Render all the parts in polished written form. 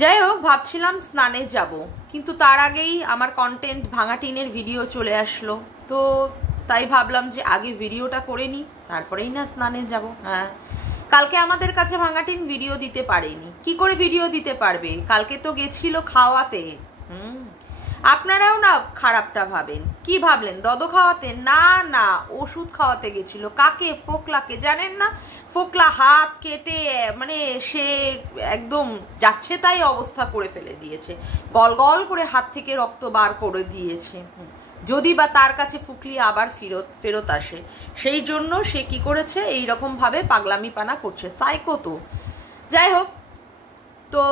যাই হোক, ভাবছিলাম স্নানে যাব, কিন্তু তার আগেই আমার কন্টেন্ট ভাঙাটিনের ভিডিও চলে আসলো। তো তাই ভাবলাম যে আগে ভিডিওটা করে নিই, তারপরেই না স্নানে যাব। হ্যাঁ, কালকে আমাদের কাছে ভাঙাটিন ভিডিও দিতে পারেনি। কি করে ভিডিও দিতে পারবে? কালকে তো গেছিল খাওয়াতে। আপনারাও না খারাপটা ভাবেন। কি ভাবলেন? দদ খাওয়াতে? না না, ওষুধ খাওয়াতে গেছিল। কাকে? ফোকলাকে। জানেন না, ফোকলা হাত কেটে মানে সে একদম যাচ্ছে তাই অবস্থা করে ফেলে দিয়েছে, গল গল করে হাত থেকে রক্ত বার করে দিয়েছে। যদি বা তার কাছে ফুকলি আবার ফেরত আসে, সেই জন্য সে কি করেছে, এইরকম ভাবে পাগলামি পানা করছে। সাইকো তো। যাই হোক, তো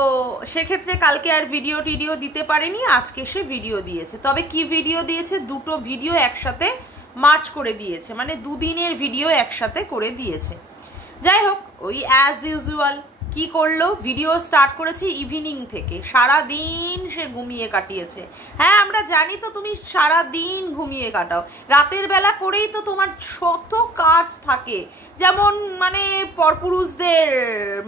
সেক্ষেত্রে কালকে আর ভিডিও টিডিও দিতে পারেনি, আজকে সে ভিডিও দিয়েছে। তবে কি ভিডিও দিয়েছে? দুটো ভিডিও একসাথে মার্চ করে দিয়েছে, মানে দুদিনের ভিডিও একসাথে করে দিয়েছে। যাই হোক, ওই অ্যাজ ইউজুয়াল কি করলো, ভিডিও স্টার্ট করেছে ইভিনিং থেকে, সারা দিন সে ঘুমিয়ে কাটিয়েছে। হ্যাঁ, আমরা জানি তো তুমি সারা দিন ঘুমিয়ে কাটাও, রাতের বেলা করেই তো তোমার শত কাজ থাকে, যেমন মানে পরপুরুষদের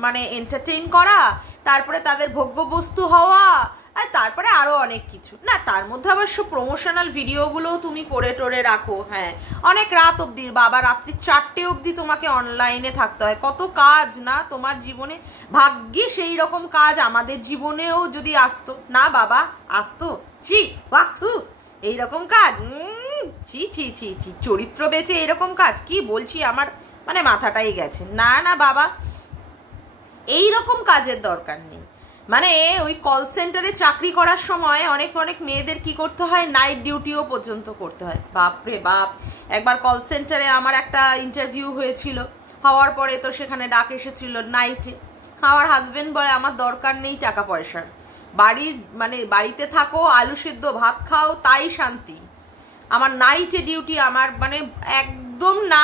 মানে এন্টারটেইন করা, তারপরে তাদের ভোগ্যবস্তু হওয়া, আর তারপরে আরো অনেক কিছু। না, তার মধ্যে অবশ্য প্রমোশনাল ভিডিওগুলোও তুমি করে টোরে রাখো। হ্যাঁ, অনেক রাত অব্দি, বাবা রাত্রি 4টে অব্দি তোমাকে অনলাইনে থাকতে হয়। কত কাজ না তোমার জীবনে। ভাগ্যে সেই রকম কাজ আমাদের জীবনেও যদি আসতো। না বাবা, আসতো? ছি বাথু, এইরকম কাজ, ছি ছি ছি ছি, চরিত্র বেঁচে এরকম কাজ? কি বলছি, আমার মানে মাথাটাই গেছে। না না বাবা, এইরকম কাজের দরকার নেই। মানে ওই কল সেন্টারে চাকরি করার সময় অনেক অনেক মেয়েদের কি করতে হয়, নাইট ডিউটিও পর্যন্ত করতে হয়। বাপরে বাপ, একবার কল সেন্টারে আমার একটা ইন্টারভিউ হয়েছিল, হওয়ার পরে তো সেখানে ডাক এসেছিল নাইটে। আমার হাজবেন্ড বলে আমার দরকার নেই টাকা পয়সার, বাড়ির মানে বাড়িতে থাকো, আলু সেদ্ধ ভাত খাও, তাই শান্তি। আমার নাইটে ডিউটি, আমার মানে একদম না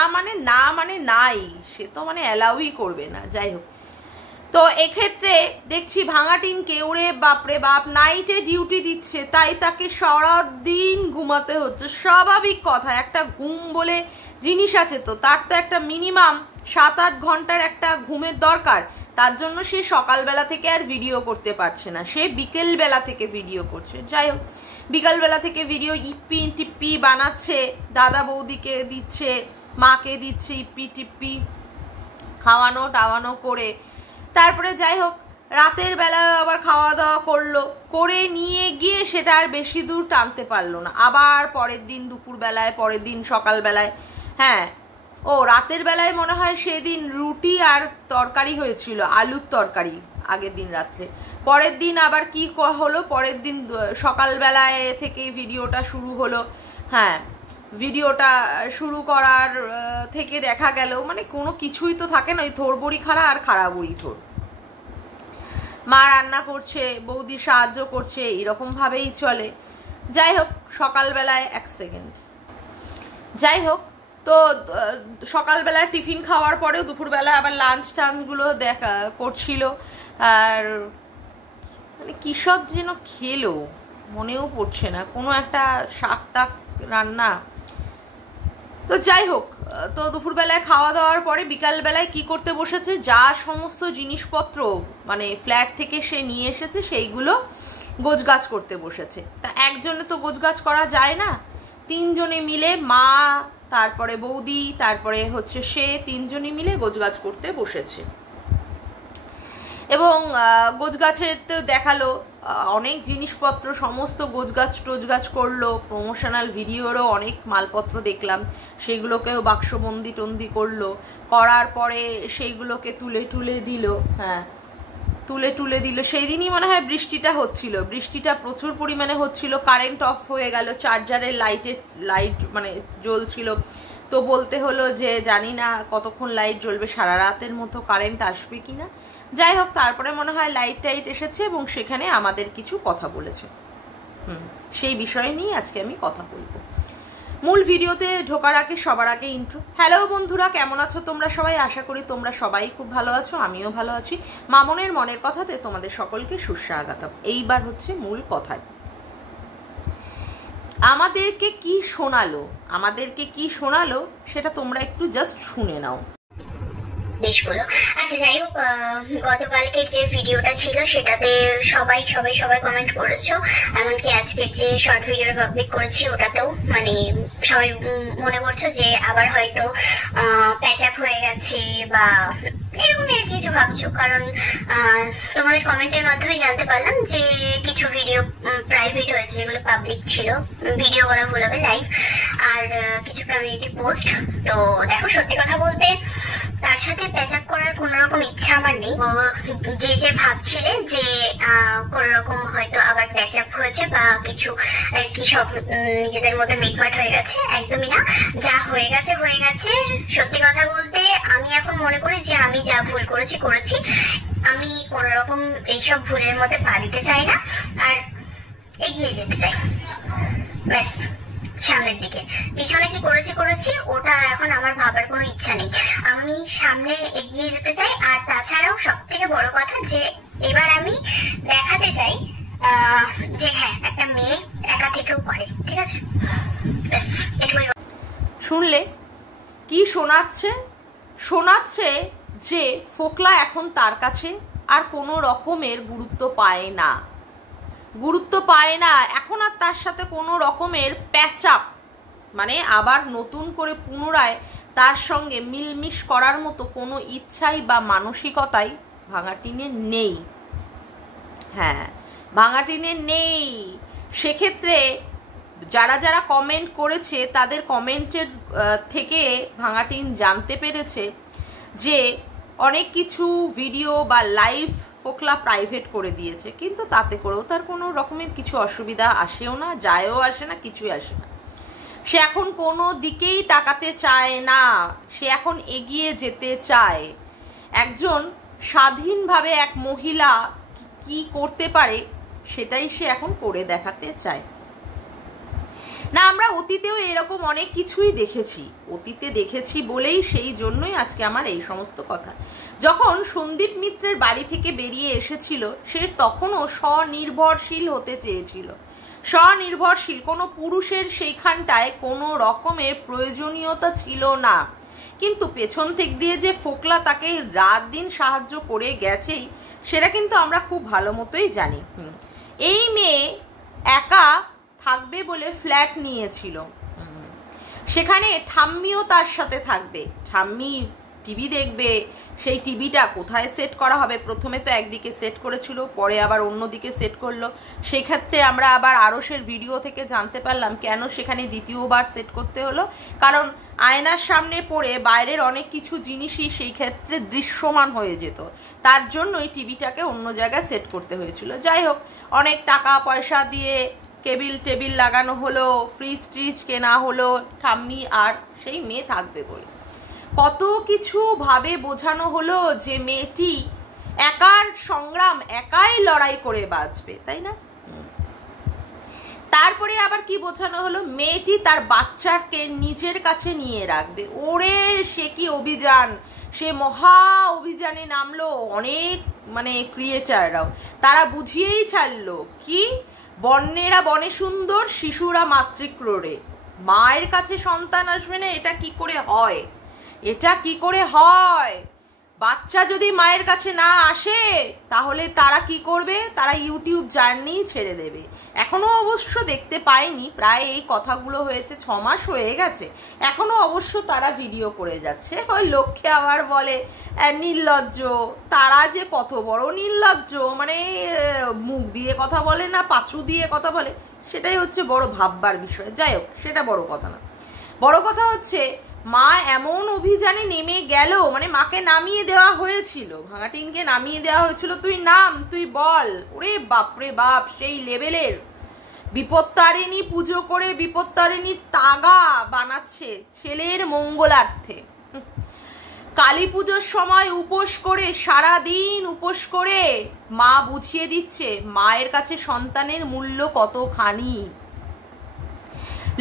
মানে নাই, সে তো মানে অ্যালাউই করবে না। যাই হোক, তো এক্ষেত্রে দেখছি ভাঙাটিনকে ওরে বাপরে বাপ নাইটে ডিউটি দিচ্ছে, তাই তাকে সারাদিন ঘুমাতে হচ্ছে। স্বাভাবিক কথা, একটা ঘুম বলে জিনিস আছে তো, তার তো একটা মিনিমাম 7-8 ঘন্টার একটা ঘুমের দরকার। তার জন্য সে সকালবেলা থেকে আর ভিডিও করতে পারছে না, সে বিকেল বেলা থেকে ভিডিও করছে। যাই হোক, বিকালবেলা থেকে ভিডিও ইপ্পি টিপ্পি বানাচ্ছে, দাদা বৌদিকে দিচ্ছে, মাকে দিচ্ছে, ইপ্পি টিপ্পি খাওয়ানো টাওয়ানো করে। তারপরে যাই হোক, রাতের বেলা আবার খাওয়া দাওয়া করলো, করে নিয়ে গিয়ে সেটা আর বেশি দূর টানতে পারলো না, আবার পরের দিন দুপুর বেলায়, পরের দিন সকালবেলায়। হ্যাঁ, ও রাতের বেলায় মনে হয় সেদিন রুটি আর তরকারি হয়েছিল, আলুর তরকারি, আগের দিন রাত্রে। পরের দিন আবার কি হলো, পরের দিন সকালবেলায় থেকে ভিডিওটা শুরু হলো। হ্যাঁ, ভিডিওটা শুরু করার থেকে দেখা গেল মানে কোনো কিছুই তো থাকে না, ওই থোর বড়ি খাড়া আর খাড়া বড়ি থোর। মা রান্না করছে, বৌদি সাহায্য করছে, এরকম ভাবেই চলে। যাই হোক, সকালবেলায় এক সেকেন্ড, যাই হোক, তো সকালবেলা টিফিন খাওয়ার পরেও দুপুরবেলা আবার লাঞ্চ টাঞ্চগুলো দেখা করছিল। আর মানে কি সব যেন খেলো মনেও পড়ছে না, কোনো একটা শাক টাক রান্না। তো যাই হোক, তো দুপুরবেলায় খাওয়া দাওয়ার পরে বিকালবেলায় কি করতে বসেছে, যা সমস্ত জিনিসপত্র মানে ফ্ল্যাট থেকে সে নিয়ে এসেছে সেইগুলো গোছগাছ করতে বসেছে। তা একজনে তো গোছগাছ করা যায় না, 3 জনে মিলে, মা, তারপরে বৌদি, তারপরে হচ্ছে সে, 3 জনে মিলে গোছগাছ করতে বসেছে। এবং গোছগাছের তো দেখালো অনেক জিনিসপত্র, সমস্ত গোছগাছ টোছগাছ করলো। প্রমোশনাল ভিডিওরও অনেক মালপত্র দেখলাম, সেইগুলোকেও বাক্সবন্দি টন্দি করলো, করার পরে সেইগুলোকে তুলে দিল। হ্যাঁ, তুলে দিল। সেই দিনই মনে হয় বৃষ্টিটা হচ্ছিল, বৃষ্টিটা প্রচুর পরিমাণে হচ্ছিল, কারেন্ট অফ হয়ে গেল, চার্জারের লাইট মানে জ্বলছিল। তো বলতে হলো যে জানি না কতক্ষণ লাইট জ্বলবে, সারা রাতের মতো কারেন্ট আসবে কিনা। যাই হোক, তারপরে মনে হয় লাইট টাইট এসেছে এবং সেখানে আমাদের কিছু কথা বলেছে। সেই বিষয় নিয়ে আজকে আমি কথা বলবো। মূল ভিডিওতে ঢোকার আগে সবার আগে ইন্ট্রো। হ্যালো বন্ধুরা, কেমন আছো তোমরা সবাই? আশা করি তোমরা সবাই খুব ভালো আছো, আমিও ভালো আছি। মামনের মনের কথাতে তোমাদের সকলকে সুস্বাগতম। এইবার হচ্ছে মূল কথায়, আমাদেরকে কি শোনালো সেটা তোমরা একটু জাস্ট শুনে নাও। দেশগুলো। আচ্ছা যাই হোক, গতকালকের যে ভিডিওটা ছিল সেটাতে সবাই সবাই সবাই কমেন্ট করেছো, এমনকি আজকের যে শর্ট ভিডিও পাবলিক করেছি ওটাতেও মানে সবাই মনে করছো যে আবার হয়তো প্যাচ আপ হয়ে গেছে বা এরকমই আর কিছু ভাবছো, কারণ তোমাদের কমেন্টের মাধ্যমে জানতে পারলাম যে কিছু ভিডিও প্রাইভেট হয়েছে যেগুলো পাবলিক ছিল, ভিডিও করা ভুল হবে লাইভ, আর কিছু কমিউনিটি পোস্ট। তো দেখো সত্যি কথা বলতে তার সাথে প্যাচ আপ করার কোন রকম ইচ্ছা আমার নেই। যে ভাবছিলে যে কোন রকম হয়তো আবার প্যাচ আপ হয়েছে বা কিছু আর কি সব নিজেদের মধ্যে মিটমাট হয়ে গেছে, একদমই না। যা হয়ে গেছে হয়ে গেছে। সত্যি কথা বলতে আমি এখন মনে করি যে আমি যা ভুল করেছি করেছি, আমি কোন রকম এইসব ভুলের মধ্যে পা দিতে চাই না আর এগিয়ে যেতে চাই, ব্যাস সামনের দিকে। পিছনে কি করেছি করেছি ওটা এখন আমার ভাবার কোনো ইচ্ছা নেই, আমি সামনে এগিয়ে যেতে চাই। আর তাছাড়াও সব থেকে বড় কথা যে এবার আমি দেখাতে চাই যে হ্যাঁ একটা মেয়ে একা থেকেও পারে, ঠিক আছে, ব্যাস এটুকুই। শুনলে কি শোনাচ্ছে? শোনাচ্ছে যে ফোকলা এখন তার কাছে আর কোনো রকমের গুরুত্ব পায় না, গুরুত্ব পায় না এখন আর তার সাথে কোনো রকমের প্যাচ আপ মানে আবার নতুন করে পুনরায় তার সঙ্গে মিলমিশ করার মতো কোনো ইচ্ছাই বা মানসিকতাই ভাঙাটিনের নেই। হ্যাঁ, ভাঙাটিনের নেই। সেক্ষেত্রে যারা যারা কমেন্ট করেছে তাদের কমেন্টের থেকে ভাঙাটিন জানতে পেরেছে যে অনেক কিছু ভিডিও বা লাইভ ফোকলা প্রাইভেট করে দিয়েছে, কিন্তু তাতে করেও তার কোনো রকমের কিছু অসুবিধা আসেও না, যায়ও আসে না, কিছুই আসে না। সে এখন কোনো দিকেই তাকাতে চায় না, সে এখন এগিয়ে যেতে চায়। একজন স্বাধীনভাবে এক মহিলা কি করতে পারে সেটাই সে এখন করে দেখাতে চায়। না, আমরা অতীতেও এরকম অনেক কিছুই দেখেছি, অতীতে দেখেছি বলেই সেই জন্যই আজকে আমার এই সমস্ত কথা। যখন সন্দীপ মিত্রের বাড়ি থেকে বেরিয়ে এসেছিল সে তখনও স্বনির্ভরশীল হতে চেয়েছিল, স্বনির্ভরশীল। কোনো পুরুষের সেইখানটায় কোনো রকমের প্রয়োজনীয়তা ছিল না, কিন্তু পেছন থেকে দিয়ে যে ফোকলা তাকে রাত দিন সাহায্য করে গেছেই সেটা কিন্তু আমরা খুব ভালো মতোই জানি। এই মেয়ে একা থাকবে বলে ফ্ল্যাট নিয়েছিল, সেখানে ঠাম্মিও তার সাথে থাকবে, ঠাম্মি টিভি দেখবে। সেই টিভিটা কোথায় সেট করা হবে, প্রথমে তো একদিকে সেট করেছিল, পরে আবার অন্যদিকে সেট করলো। সেক্ষেত্রে আমরা আবার আরশের ভিডিও থেকে জানতে পারলাম কেন সেখানে দ্বিতীয়বার সেট করতে হলো, কারণ আয়নার সামনে পড়ে বাইরের অনেক কিছু জিনিসই সেই ক্ষেত্রে দৃশ্যমান হয়ে যেত, তার জন্যই টিভিটাকে অন্য জায়গায় সেট করতে হয়েছিল। যাই হোক, অনেক টাকা পয়সা দিয়ে কেবিল টেবিল লাগানো হলো, ফ্রিজ ট্রিজ কেনা হলো ঠাম্মি আর সেই মেয়ে থাকবে বলে। কত কিছু ভাবে বোঝানো হলো যে মেয়েটি একার সংগ্রাম একাই লড়াই করে বাঁচবে, তাই না? তারপরে আবার কি বোঝানো হলো, মেয়েটি তার বাচ্চাকে নিজের কাছে নিয়ে রাখবে। ওরে সে কি অভিযান, সে মহা অভিযানে নামলো অনেক মানে ক্রিয়েটাররাও, তারা বুঝিয়েই ছাড়লো কি বন্যেরা বনে সুন্দর, শিশুরা মাতৃক্রোড়ে। মায়ের কাছে সন্তান আসবে না, এটা কি করে হয়, এটা কি করে হয়? বাচ্চা যদি মায়ের কাছে না আসে তাহলে তারা কি করবে, তারা ইউটিউব জার্নি ছেড়ে দেবে। এখনো অবশ্য দেখতে পাইনি, প্রায় এই কথাগুলো হয়েছে 6 মাস হয়ে গেছে, এখনো অবশ্য তারা ভিডিও করে যাচ্ছে। ওই লোককে আবার বলে নির্লজ্জ, তারা যে কত বড় নির্লজ্জ, মানে মুখ দিয়ে কথা বলে না পাঁচু দিয়ে কথা বলে, সেটাই হচ্ছে বড় ভাববার বিষয়। যাই হোক, সেটা বড় কথা না, বড় কথা হচ্ছে মা এমন অভিযানে নেমে গেল, মানে মাকে নামিয়ে দেওয়া হয়েছিল, ভাঙাটিনকে নামিয়ে দেওয়া হয়েছিল, তুই নাম, তুই বল। ওরে বাপরে বাপ, সেই লেভেলের বিপত্তারিণী পুজো করে বিপত্তারিণীর তাগা বানাচ্ছে ছেলের মঙ্গলার্থে। কালী পুজোর সময় উপোস করে, সারাদিন উপোস করে মা বুঝিয়ে দিচ্ছে মায়ের কাছে সন্তানের মূল্য কতখানি।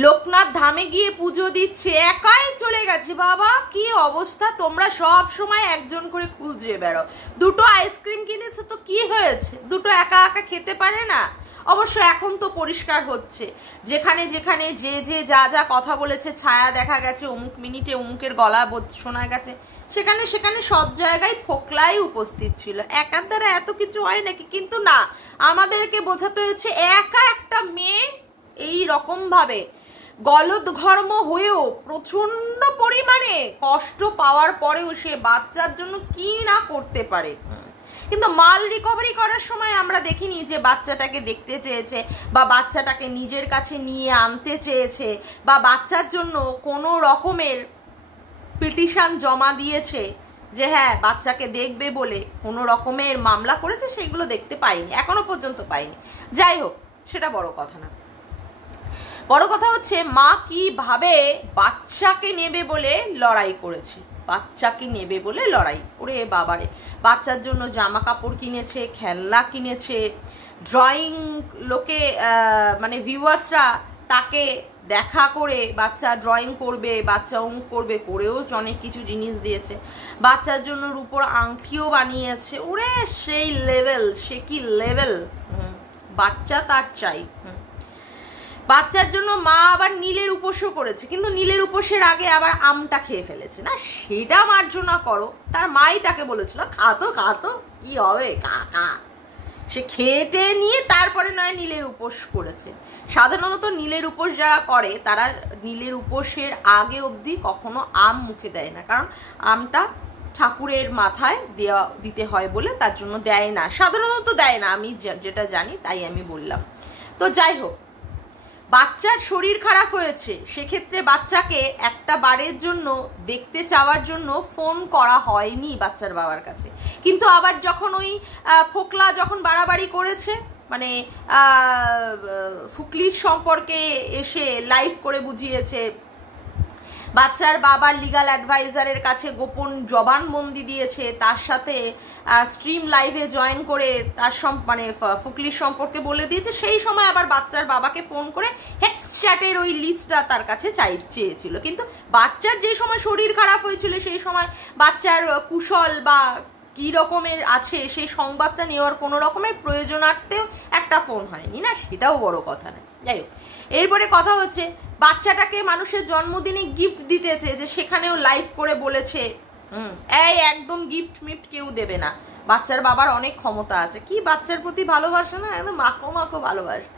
লোকনাথ ধামে গিয়ে পুজো দিচ্ছে, একাই চলে গেছে। বাবা কি অবস্থা, তোমরা সব সময় একজন করে খুঁজে বেরো। দুটো আইসক্রিম কিনেছে তো কি হয়েছে, দুটো একা একা খেতে পারে না? অবশ্য এখন তো পরিষ্কার হচ্ছে, যেখানে যেখানে যে যে যা যা কথা বলেছে, ছায়া দেখা গেছে, অমুক মিনিটে অমুকের গলা শোনা গেছে, সেখানে সেখানে সব জায়গায় ফোকলাই উপস্থিত ছিল। একার দ্বারা এত কিছু হয় নাকি? কিন্তু না, আমাদেরকে বোঝাতে হয়েছে একা একটা মেয়ে এই রকম ভাবে গলদঘর্ম হয়েও প্রচন্ড পরিমাণে কষ্ট পাওয়ার পরেও সে বাচ্চার জন্য কি না করতে পারে। কিন্তু মাল রিকভারি করার সময় আমরা দেখিনি যে বাচ্চাটাকে দেখতে চেয়েছে বা বাচ্চাটাকে নিজের কাছে নিয়ে আনতে চেয়েছে বা বাচ্চার জন্য কোনো রকমের পিটিশন জমা দিয়েছে যে হ্যাঁ বাচ্চাকে দেখবে বলে কোনো রকমের মামলা করেছে, সেগুলো দেখতে পাইনি, এখনো পর্যন্ত পাইনি। যাই হোক, সেটা বড় কথা না। বড় কথা হচ্ছে মা কিভাবে বাচ্চাকে নেবে বলে লড়াই করেছে, বাচ্চাকে নেবে বলে লড়াই করে বাবারে বাচ্চার জন্য জামা কাপড় কিনেছে, খেলনা কিনেছে, ড্রয়িং লোকে মানে ভিউয়ার্সরা তাকে দেখা করে বাচ্চা ড্রয়িং করবে, বাচ্চা অঙ্ক করবে, করেও অনেক কিছু জিনিস দিয়েছে, বাচ্চার জন্য রূপোর আংটিও বানিয়েছে। ওরে সেই লেভেল, সে কি লেভেল, বাচ্চা তার চাই। বাচ্চার জন্য মা আবার নীলের উপোসও করেছে, কিন্তু নীলের উপোসের আগে আবার আমটা খেয়ে ফেলেছে না, সেটা মার্জনা করো। তার মাই তাকে বলেছিল খাতো খাতো কি হবে কাকা, সে খেতে নিয়ে তারপরে নয় নীলের উপোস করেছে। সাধারণত নীলের উপোস যারা করে তারা নীলের উপোসের আগে অবধি কখনো আম মুখে দেয় না, কারণ আমটা ঠাকুরের মাথায় দিতে হয় বলে তার জন্য দেয় না, সাধারণত দেয় না, আমি যেটা জানি তাই আমি বললাম। তো যাই হোক, বাচ্চার শরীর খারাপ হয়েছে, সেক্ষেত্রে বাচ্চাকে একটা বারের জন্য দেখতে চাওয়ার জন্য ফোন করা হয়নি বাচ্চার বাবার কাছে। কিন্তু আবার যখন ওই ফোকলা যখন বাড়াবাড়ি করেছে, মানে ফুকলির সম্পর্কে এসে লাইভ করে বুঝিয়েছে, বাচ্চার বাবার লিগাল অ্যাডভাইজারের কাছে গোপন জবানবন্দি দিয়েছে, তার সাথে স্ট্রিম লাইভে জয়েন করে তার মানে ফুকলির সম্পর্কে বলে দিয়েছে, সেই সময় আবার বাচ্চার বাবাকে ফোন করে হেক্স চ্যাটের ওই লিস্টটা তার কাছে চেয়েছিল। কিন্তু বাচ্চার যে সময় শরীর খারাপ হয়েছিল সেই সময় বাচ্চার কুশল বা কি রকমের আছে সেই সংবাদটা নেওয়ার কোনো রকমের প্রয়োজনার্থেও একটা ফোন হয়নি না, সেটাও বড় কথা না। যাই হোক, এরপরে কথা হচ্ছে বাচ্চাটাকে মানুষের জন্মদিনে গিফট দিতেছে, যে সেখানেও লাইভ করে বলেছে এই একদম গিফট মিফট কেউ দেবে না, বাচ্চার বাবার অনেক ক্ষমতা আছে। কি বাচ্চার প্রতি ভালোবাসা না, একদম মাখো মাখো ভালোবাসা,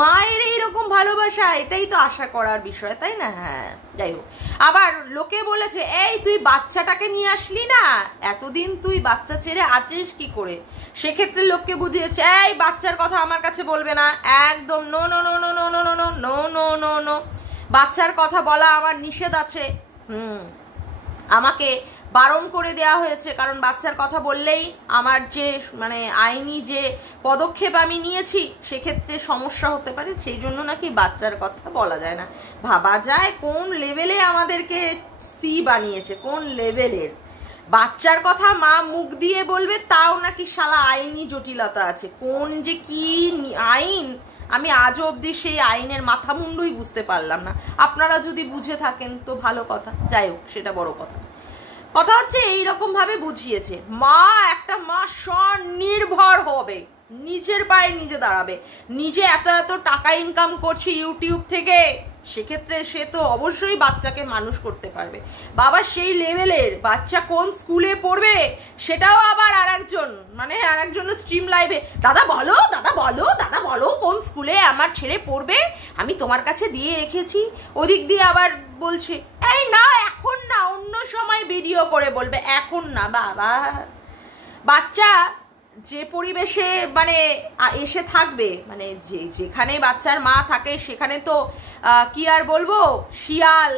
মায়ের এইরকম ভালোবাসা, এটাই তো আশা করার বিষয়, তাই না? হ্যাঁ, যাই হোক, আবার লোকে বলেছে এই তুই বাচ্চাটাকে নিয়ে আসলি না, এতদিন তুই বাচ্চা ছেড়ে আছিস কি করে? সেক্ষেত্রে লোককে বুঝিয়েছে এই বাচ্চার কথা আমার কাছে বলবে না, একদম no no no no no no no no no no no no, বাচ্চার কথা বলা আমার নিষেধ আছে, আমাকে বারণ করে দেওয়া হয়েছে, কারণ বাচ্চার কথা বললেই আমার যে মানে আইনি যে পদক্ষেপ আমি নিয়েছি সেক্ষেত্রে সমস্যা হতে পারে, সেই জন্য নাকি বাচ্চার কথা বলা যায় না। ভাবা যায় কোন লেভেলে আমাদেরকে সি বানিয়েছে, কোন লেভেলের। বাচ্চার কথা মা মুখ দিয়ে বলবে তাও নাকি শালা আইনি জটিলতা আছে, কোন যে কি আইন আমি আজও অবধি সেই আইনের মাথা মুন্ডুই বুঝতে পারলাম না। আপনারা যদি বুঝে থাকেন তো ভালো কথা, যাই হোক সেটা বড় কথা। কথা হচ্ছে এইরকম ভাবে বুঝিয়েছে মা, একটা মা স্বনির্ভর হবে, নিজের পায়ে নিজে দাঁড়াবে, নিজে এত এত টাকা ইনকাম করছে ইউটিউব থেকে, সেক্ষেত্রে সে তো অবশ্যই বাচ্চাকে মানুষ করতে পারবে। বাবা সেই লেভেলের, বাচ্চা কোন স্কুলে পড়বে সেটাও আবার আরেকজন মানে আরেকজন স্ট্রিম লাইভে দাদা বলো দাদা বলো দাদা বলো কোন স্কুলে আমার ছেলে পড়বে, আমি তোমার কাছে দিয়ে রেখেছি। ওদিক দিয়ে আবার বলছে এই না এখন না, অন্য সময় ভিডিও করে বলবে, এখন না। বাবা, বাচ্চা যে পরিবেশে মানে এসে থাকবে, মানে যেখানে বাচ্চার মা থাকে সেখানে তো কি আর বলবো, শিয়াল,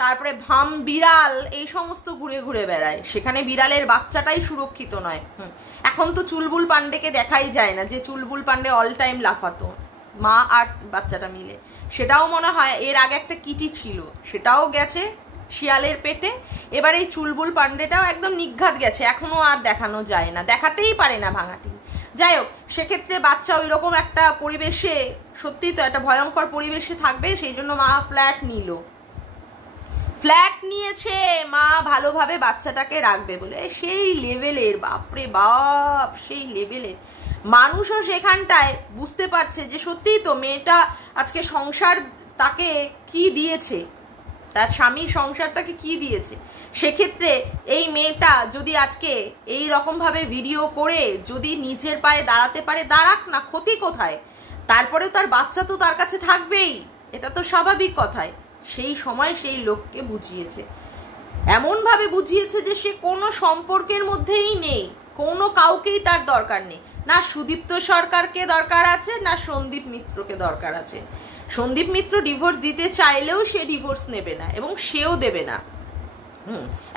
তারপরে ভাম বিড়াল এই সমস্ত ঘুরে ঘুরে বেড়ায়, সেখানে বিড়ালের বাচ্চাটাই সুরক্ষিত নয়। এখন তো চুলবুল পান্ডেকে দেখাই যায় না, যে চুলবুল পান্ডে অল টাইম লাফাতো মা আর বাচ্চাটা মিলে, সেটাও মনে হয় এর আগে একটা কিটি ছিল, সেটাও গেছে শিয়ালের পেটে। এবার এই চুলবুল পান্ডেটাও একদম নিঘাত গেছে, এখনো আর দেখানো যায় না, দেখাতেই পারে না ভাঙাটি। যাই হোক, সেক্ষেত্রে বাচ্চা ওই রকম একটা পরিবেশে, সত্যি তো একটা ভয়ঙ্কর পরিবেশে থাকবে, সেই জন্য মা ফ্ল্যাট নিল, ফ্ল্যাট নিয়েছে মা ভালোভাবে বাচ্চাটাকে রাখবে বলে। সেই লেভেলের, বাপরে বাপ, সেই লেভেলের মানুষও সেখানটায় বুঝতে পারছে যে সত্যিই তো মেয়েটা আজকে সংসার তাকে কি দিয়েছে, তার স্বামী সংসারটাকে কি দিয়েছে। সেক্ষেত্রে এই মেয়েটা যদি আজকে এই রকম ভাবে ভিডিও করে যদি নিজের পায়ে দাঁড়াতে পারে, দাঁড়াক না, ক্ষতি কোথায়? তারপরেও তার বাচ্চা তো তার কাছে থাকবেই, এটা তো স্বাভাবিক কথাই। সেই সময় সেই লোককে বুঝিয়েছে, এমন ভাবে বুঝিয়েছে যে সে কোনো সম্পর্কের মধ্যেই নেই, কোনো কাউকেই তার দরকার নেই, না সুদীপ্ত সরকারকে দরকার আছে, না সন্দীপ মিত্রকে দরকার আছে। সন্দীপ মিত্র ডিভোর্স দিতে চাইলেও সে ডিভোর্স নেবে না এবং সেও দেবে না।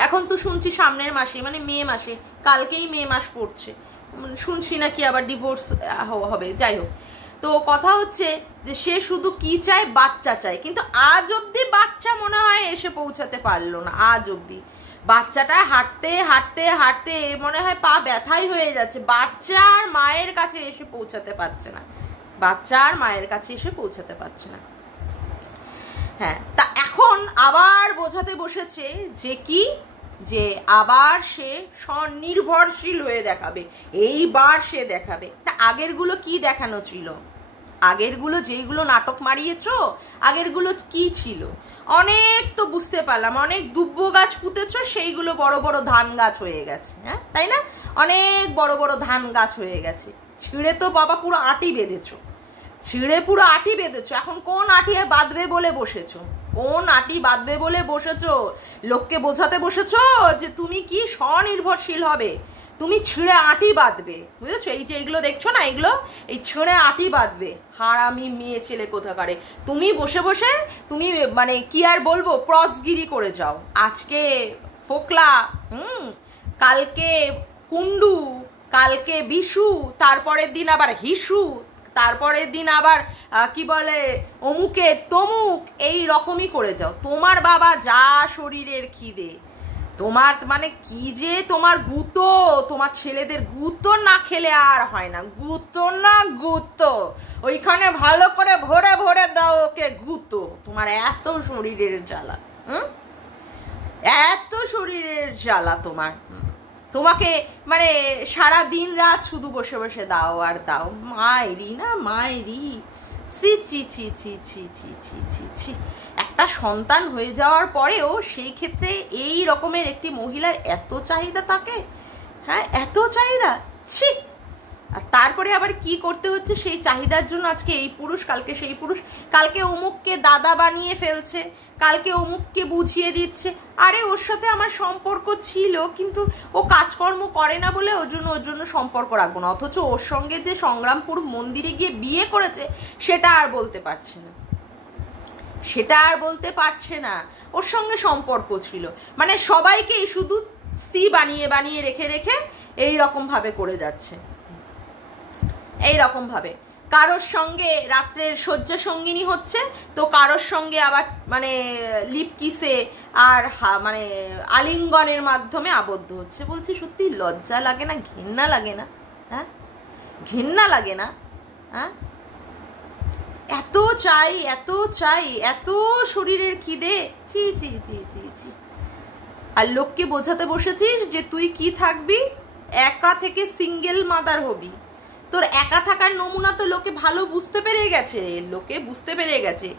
এখন তো শুনছি সামনের মাসে, মানে মে মাসে, কালকেই মে মাস পড়ছে, শুনছি নাকি আবার ডিভোর্স হবে। যাই হোক, তো কথা হচ্ছে যে সে শুধু কি চায়, বাচ্চা চায়, কিন্তু আজ অব্দি বাচ্চা মনে হয় এসে পৌঁছাতে পারলো না। আজ অব্দি বাচ্চাটা হাঁটতে হাঁটতে হাঁটতে মনে হয় পা ব্যথাই হয়ে যাচ্ছে, বাচ্চার মায়ের কাছে এসে পৌঁছাতে পারছে না, বাচ্চার মায়ের কাছে এসে পৌঁছাতে পারছে না। হ্যাঁ, তা এখন আবার বোঝাতে বসেছে যে কি, যে আবার সে স্বনির্ভরশীল হয়ে দেখাবে, এইবার সে দেখাবে। তা আগেরগুলো কি দেখানো ছিল? আগেরগুলো যেইগুলো নাটক মারিয়েছ, আগেরগুলো কি ছিল? অনেক তো বুঝতে পারলাম, অনেক দুব্ব গাছ পুঁতেছ, সেইগুলো বড় বড় ধান গাছ হয়ে গেছে। হ্যাঁ, তাই না? অনেক বড় বড় ধান গাছ হয়ে গেছে। ছিঁড়ে তো বাবা পুরো আটি বেঁধেছো, ছিঁড়ে পুরো আটি বেঁধেছো। এখন কোন আটি বাঁধবে বলে বসেছো? কোন আটি বাঁধবে বলে বসেছো? লোককে বোঝাতে বসেছো যে তুমি কি স্বনির্ভরশীল হবে, তুমি ছিঁড়ে আটি বাঁধবে, বুঝেছো? এই যে এইগুলো দেখছো না, এগুলো এই ছিঁড়ে আটি বাঁধবে। হারামি মেয়ে ছেলে কোথাকারে, তুমি বসে বসে তুমি মানে কি আর বলবো, প্রসগিরি করে যাও। আজকে ফোকলা, কালকে কুন্ডু, কালকে বিশু, তারপরের দিন আবার হিসু, তারপরের দিন আবার কি বলে অমুকে তমুক, এই রকমই করে যাও। তোমার বাবা যা শরীরের খিদে, তোমার মানে কি যে তোমার গুতো, তোমার ছেলেদের গুতো না খেলে আর হয় না, গুতো না গুতো, ওইখানে ভালো করে ভরে ভরে দাও ওকে গুতো। তোমার এত শরীরের জ্বালা, এত শরীরের জ্বালা তোমার, তোমাকে মানে সারা দিন রাত শুধু বসে বসে দাও আর দাও। মায়েরি না মায়েরি, ছি ছি ছি ছি ছি ছি ছি ছি ছি। একটা সন্তান হয়ে যাওয়ার পরেও সেই ক্ষেত্রে এই রকমের একটি মহিলার এত চাহিদা থাকে, হ্যাঁ, এত চাহিদা, ছি। আর তারপরে আবার কি করতে হচ্ছে সেই চাহিদার জন্য, আজকে এই পুরুষ, কালকে সেই পুরুষ, কালকে অমুককে দাদা বানিয়ে ফেলছে, কালকে অমুককে বুঝিয়ে দিচ্ছে, আরে ওর সাথে আমার সম্পর্ক ছিল কিন্তু ও কাজকর্ম করে না বলে ওর জন্য সম্পর্ক রাখবো না। অথচ ওর সঙ্গে যে সংগ্রামপুর মন্দিরে গিয়ে বিয়ে করেছে সেটা আর বলতে পারছে না, সেটা আর বলতে পারছে না। ওর সঙ্গে সম্পর্ক ছিল, মানে সবাইকে শুধু সি বানিয়ে বানিয়ে রেখে রেখে এই রকম ভাবে করে যাচ্ছে, এই রকম ভাবে। কারোর সঙ্গে রাত্রের শয্যা সঙ্গিনী হচ্ছে, তো কারোর সঙ্গে আবার মানে লিপ কিসে আর মানে আলিঙ্গনের মাধ্যমে আবদ্ধ হচ্ছে। বলছি সত্যি লজ্জা লাগে না, ঘৃণা লাগে না? হ্যাঁ, ঘৃণা লাগে না? হ্যাঁ, এত চাই, এত চাই, এত শরীরের খিদে, ছি ছি ছি ছি ছি। আর লোককে বোঝাতে বসেছিস যে তুই কি থাকবি, একা থেকে সিঙ্গেল মাদার হবি। তোর একা থাকার নমুনা তো লোকে ভালো বুঝতে পেরে গেছে, লোকে বুঝতে পেরে গেছে।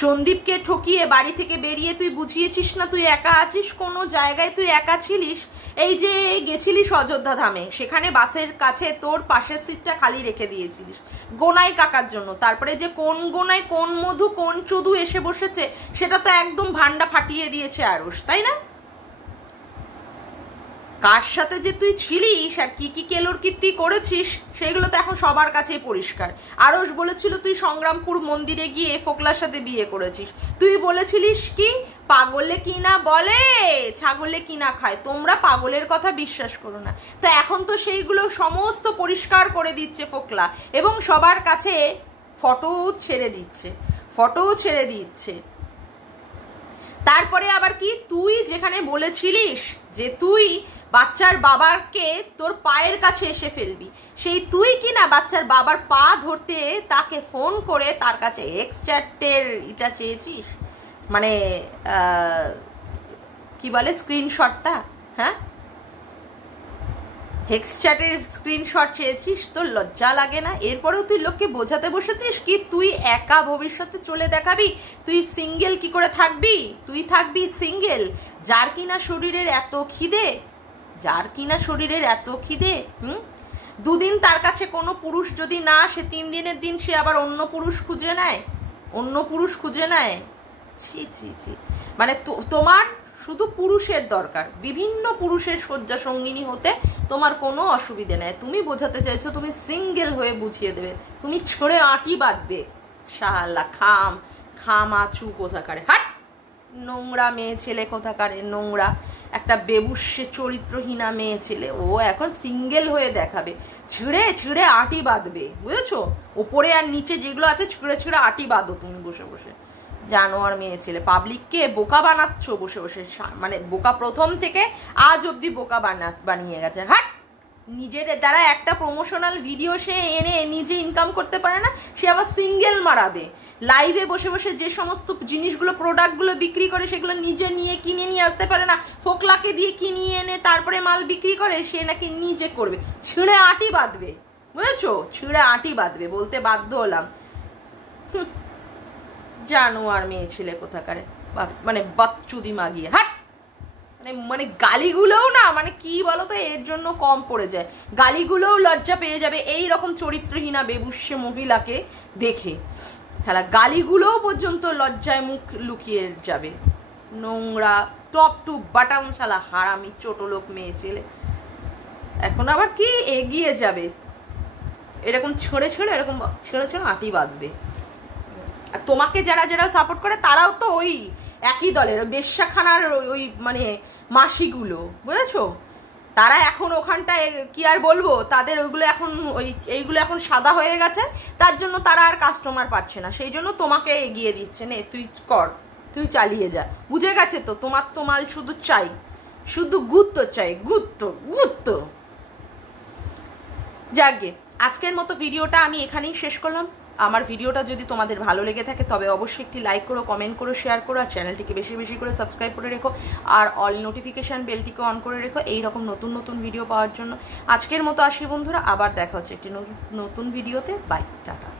সন্দীপকে ঠকিয়ে বাড়ি থেকে বেরিয়ে তুই বুঝিয়েছিস না তুই একা আছিস, কোনো জায়গায় তুই একা ছিলিস। এই যে গেছিলিস অযোধ্যা ধামে, সেখানে বাসের কাছে তোর পাশের সিটটা খালি রেখে দিয়েছিলিস গোনাই কাকার জন্য। তারপরে যে কোন গোনাই, কোন মধু, কোন চুদু এসে বসেছে, সেটা তো একদম ভান্ডা ফাটিয়ে দিয়েছে আরশ, তাই না? কার সাথে যে তুই ছিলিস আর কি কি কেলোর কীর্তি করেছিস সেগুলো তো এখন সবার কাছেই পরিষ্কার। আরশ বলেছিল তুই সংগ্রামপুর মন্দিরে গিয়ে ফোকলার সাথে বিয়ে করেছিস। তুই বলেছিলিস কি, পাগলে কি না বলে ছাগলে কি না খায়, তোমরা পাগলের কথা বিশ্বাস করো না। তো এখন তো সেইগুলো সমস্ত পরিষ্কার করে দিচ্ছে ফোকলা, এবং সবার কাছে ফটো ছেড়ে দিচ্ছে, ফটো ছেড়ে দিচ্ছে। তারপরে আবার কি, তুই যেখানে বলেছিলিস যে তুই বাচ্চার বাবাকে তোর পায়ের কাছে এসে ফেলবি, সেই তুই কিনা বাচ্চার বাবার পা ধরতে তাকে ফোন করে তার কাছে এক্সট্যাক্টের এটা চেয়েছিস, মানে কি বলে স্ক্রিনশটটা। হ্যাঁ, হেক্স চ্যাটের স্ক্রিনশট চেয়েছিস, তোর লজ্জা লাগে না? এরপরেও তুই লোককে বোঝাতে বসেছিস কি তুই একা ভবিষ্যতে চলে দেখাবি, তুই সিঙ্গেল কি করে থাকবি? তুই থাকবি সিঙ্গেল, যার কিনা শরীরের এত খিদে, যার কিনা শরীরের এত খিদে। দুদিন তার কাছে কোনো পুরুষ যদি না আসে, 3 দিনের দিন সে আবার অন্য পুরুষ খুঁজে নেয়, অন্য পুরুষ খুঁজে নেয়। ছি ছি ছি, মানে তোমার শুধু পুরুষের দরকার, বিভিন্ন পুরুষের শয্যা সঙ্গিনী হতে তোমার কোনো অসুবিধে নেই। তুমি বোঝাতে চাইছো তুমি সিঙ্গেল হয়ে বুঝিয়ে দেবে, তুমি ছড়ে আঁটি বাঁধবে। শালা খামাচু কোথাকারে, হাট নোংরা মেয়ে ছেলে কোথাকারে, নোংরা একটা বেবুষ্যে চরিত্রহীনা মেয়ে ছেলে, ও এখন সিঙ্গেল হয়ে দেখাবে, ছিঁড়ে ছিঁড়ে আঁটি বাঁধবে, বুঝেছো? ওপরে আর নিচে যেগুলো আছে ছিঁড়ে ছিঁড়ে আঁটি বাঁধো তুমি বসে বসে। জানোয়ার মেয়ে ছেলে, পাবলিককে বোকা বানাচ্ছ বসে বসে, মানে বোকা প্রথম থেকে আজ অব্দি বোকা বানিয়ে গেছে। হাট, নিজের দ্বারা একটা প্রমোশনাল ভিডিও সে এনে নিজে ইনকাম করতে পারে না, সে আবার সিঙ্গেল মারাবে। লাইভে বসে বসে যে সমস্ত জিনিসগুলো প্রোডাক্টগুলো বিক্রি করে সেগুলো নিজে নিয়ে কিনে নিয়ে আসতে পারে না, ফোকলাকে দিয়ে কিনিয়ে এনে তারপরে মাল বিক্রি করে, সে নাকি নিজে করবে। ছিঁড়ে আঁটি বাঁধবে, বুঝেছো? ছিঁড়ে আঁটি বাঁধবে, বলতে বাধ্য হলাম। জানোয়ার মেয়ে ছেলে কোথাকারে, মানে বাচ্চুদি মাগিয়ে। হাট, মানে গালিগুলোও না, মানে কি বলতো, এর জন্য কম পড়ে যায়, গালিগুলোও লজ্জা পেয়ে যাবে এই রকম চরিত্রহীনা বেবুষ্যে মহিলাকে দেখে। খেলা গালিগুলোও পর্যন্ত লজ্জায় মুখ লুকিয়ে যাবে। নোংরা টপ টু বাটাম শালা হারামি ছোট লোক মেয়ে ছেলে, এখন আবার কি এগিয়ে যাবে, এরকম ছেড়ে ছেড়ে এরকম ছেড়ে ছেড়ে আঁটি বাঁধবে। আর তোমাকে যারা যারা সাপোর্ট করে তারাও তো ওই একই দলের, বেশ্যাখানার ওই মানে মাসিগুলো, বুঝেছো? তারা এখন ওখানটায় কি আর বলবো, তাদের ওইগুলো এখন এইগুলো এখন সাদা হয়ে গেছে, তার জন্য তারা আর কাস্টমার পাচ্ছে না, সেই জন্য তোমাকে এগিয়ে দিচ্ছে, নে তুই কর, তুই চালিয়ে যা। বুঝে গেছে তো তোমার তো মাল শুধু চাই, শুধু গুত্ত চাই, গুত্ত গুত্ত। যাকে আজকের মতো ভিডিওটা আমি এখানেই শেষ করলাম। আমার ভিডিওটা যদি তোমাদের ভালো লেগে থাকে তবে অবশ্যই একটি লাইক করো, কমেন্ট করো, শেয়ার করো, আর চ্যানেলটিকে বেশি বেশি করে সাবস্ক্রাইব করে রেখো, আর অল নোটিফিকেশান বেলটিকে অন করে রেখো এইরকম নতুন নতুন ভিডিও পাওয়ার জন্য। আজকের মতো আসি বন্ধুরা, আবার দেখা হচ্ছে একটি নতুন ভিডিওতে। Bye, tata.